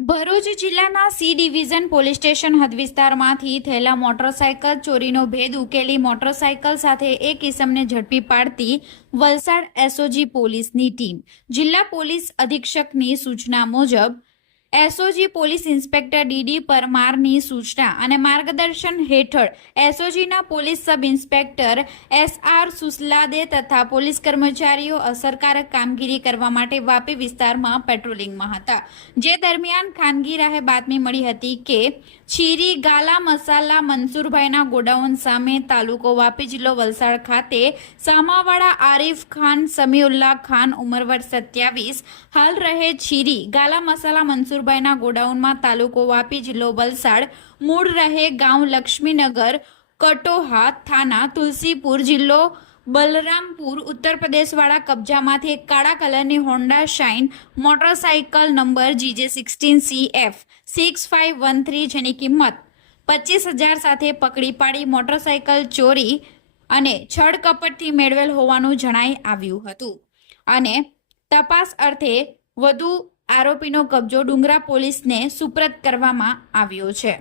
ભરૂચ જિલ્લાના C division police station હદ વિસ્તારમાંથી થયેલા મોટરસાયકલ ચોરીનો ભેદ ઉકેલી મોટરસાયકલ સાથે એક ઇસમને ઝડપી પાડતી વલસાડ એસઓજી પોલીસની ટીમ જિલ્લા પોલીસ અધિક્ષકની સૂચના મુજબ એસઓજી પોલીસ ઇન્સ્પેક્ટર ડીડી પરમારની સૂચના અને માર્ગદર્શન હેઠળ એસઓજીના પોલીસ સબ ઇન્સ્પેક્ટર એસઆર સુસલાદે તથા પોલીસ કર્મચારીઓ અસરકારક કામગીરી કરવા માટે વાપી વિસ્તારમાં પેટ્રોલિંગમાં હતા, જે દરમિયાન ખાનગી રાહે બાતમી મળી હતી કે છીરી ગાલા મસાલા મનસુરભાઈના ગોડાઉન સામે તાલુકો વાપી જિલ્લો વલસાડ ખાતે સામાવાડા આરીફ ખાન સમીઉલ્લાહ ખાન ઉંમર વર્ષ 27 હાલ રહે છીરી ગાલા મસાલા મનસુરભાઈના ગોડાઉનમાં તાલુકો વાપી જિલ્લો વલસાડ મૂળ રહે ગાંવ લક્ષ્મીનગર કટોહા થાના તુલસીપુર જિલ્લો બલરામપુર ઉત્તર પ્રદેશવાળા કબજામાંથી એક કાળા કલરની Honda shine motorcycle number GJ16CF 6513 જેની કિંમત 25,000 સાથે પકડી પાડી મોટરસાઇકલ ચોરી અને છળ કપટથી મેળવેલ હોવાનું જણાઈ આવ્યું હતું અને તપાસ અર્થે વધુ આરોપીનો કબજો ડુંગરા પોલીસને સુપ્રત કરવામાં આવ્યો છે।